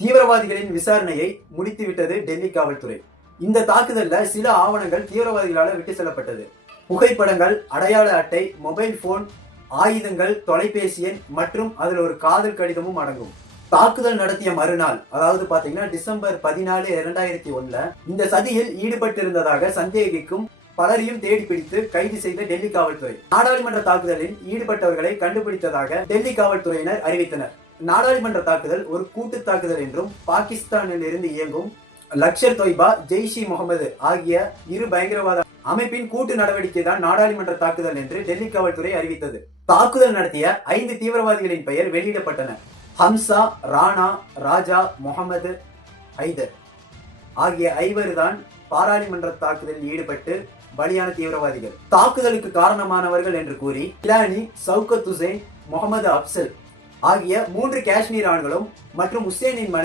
தீவிரவாதிகளின் விசாரணையை முடித்துவிட்டது டெல்லி காவல்துறை. இந்த தாக்குதல்ல சில ஆவணங்கள் தீவிரவாதிகளால் விட்டு செல்லப்பட்டது. புகைப்படங்கள், அடையாள அட்டை, மொபைல் போன், ஆயுதங்கள், தொலைபேசி எண் மற்றும் அதில் ஒரு காதல் கடிதமும் அடங்கும். தாக்குதல் நடத்திய மறுநாள், அதாவது பாத்தீங்கன்னா டிசம்பர் 14, 2001 இந்த சதியில் ஈடுபட்டிருந்ததாக சந்தேகிக்கும் பலரையும் தேடி பிடித்து கைது செய்த டெல்லி காவல்துறை நாடாளுமன்ற தாக்குதலில் ஈடுபட்டவர்களை கண்டுபிடித்ததாக டெல்லி காவல்துறையினர் அறிவித்தனர். நாடாளுமன்ற தாக்குதல் ஒரு கூட்டு தாக்குதல் என்றும் பாகிஸ்தானில் இருந்து இயங்கும் லஷ்கர் தொய்பா, ஜெய்ஷ் இ முகமது ஆகிய இரு பயங்கரவாத அமைப்பின் கூட்டு நடவடிக்கை தான் நாடாளுமன்ற தாக்குதல் என்று டெல்லி காவல்துறை அறிவித்தது. தாக்குதல் நடத்திய 5 தீவிரவாதிகளின் பெயர் வெளியிடப்பட்டன. ஹம்சா, ராணா, ராஜா, முகமது, ஹைதர் ஆகிய 5 தான் பாராளுமன்ற தாக்குதலில் ஈடுபட்டு பலியான தீவிரவாதிகள். தாக்குதலுக்கு காரணமானவர்கள் என்று கூறி கிலானி, சவுகத் ஹுசைன், முகமது அப்சல் ஆகிய 3 காஷ்மீர் ஆண்களும் மற்றும் ஹுசேனின்